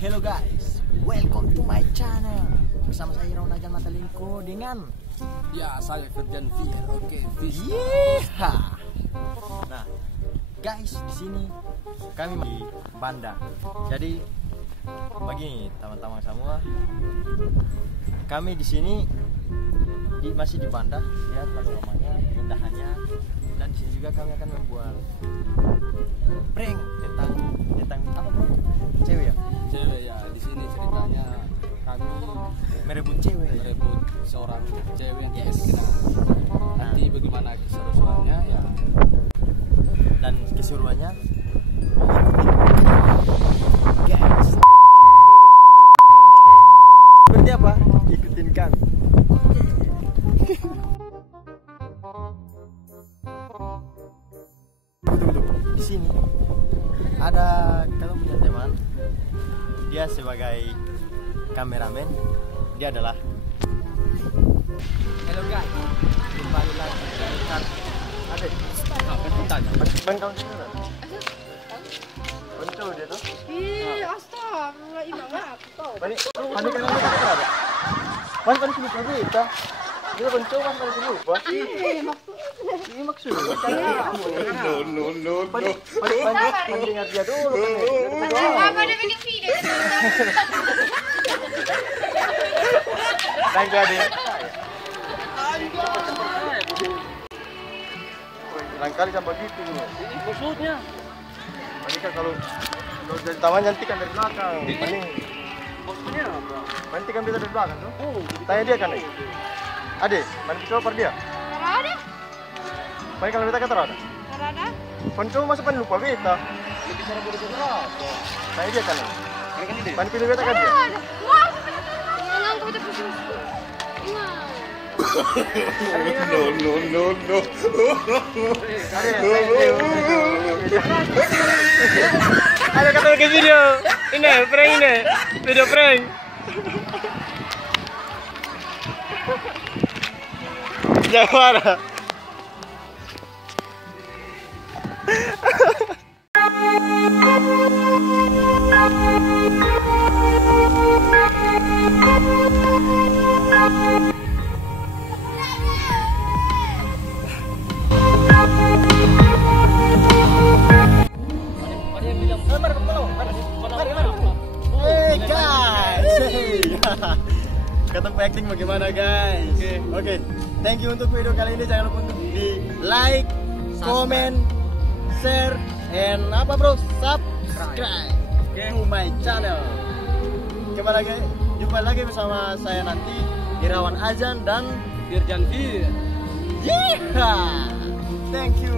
Hello guys, welcome to my channel. Bersama saya Irawan Ajan Matalingko dengan saya Ferdian Fier. Oke, Nah, guys, di sini kami di Banda. Jadi bagi teman-teman semua, kami di sini masih di Banda. Lihat panoramanya, keindahannya. Dan di sini juga kami akan membuat prank tentang apa bro? Cewek ya? Cewek ya. Di sini ceritanya kami Merebut cewek. merebut seorang cewek yang terhina. Nanti bagaimana keseruannya ya? Dan keseruannya guys, seperti apa? Ikutin kami. Tunggu. Di sini ada kalau punya teman, dia sebagai kameramen, dia adalah hello guys, kembali lagi dengan ada tanya ban kamu sendiri bentuk dia tuh Astaga, imangnya aku tahu. balik kan ada mas kan sini lupa kita dia bentuk mas kan sini lupa ini maksudnya no balik dengar dia dulu Apa dia bikin video? thank you adik lain kali sampai gitu Maksudnya? ini kan kalau dari taman nanti kan dari belakang paling Maksudnya apa? nanti kan bisa dari belakang tuh tanya dia kan ade mana bisa per dia Ada? paling kalau kita kata ada Ada? konco masa pan lupa beta Bicara berapa? tanya dia kan Ini kan ide. pan pilih beta kan dia Wah, jangan kita pusing. No. ada kata ke video ini prank ini video prank jangan marah ketemu acting bagaimana guys? Oke. Thank you untuk video kali ini. Jangan lupa untuk di like, comment, share, and apa bro? Subscribe to my channel. Jumpa lagi bersama saya nanti Irawan Ajan dan Ferdian Fier. Thank you.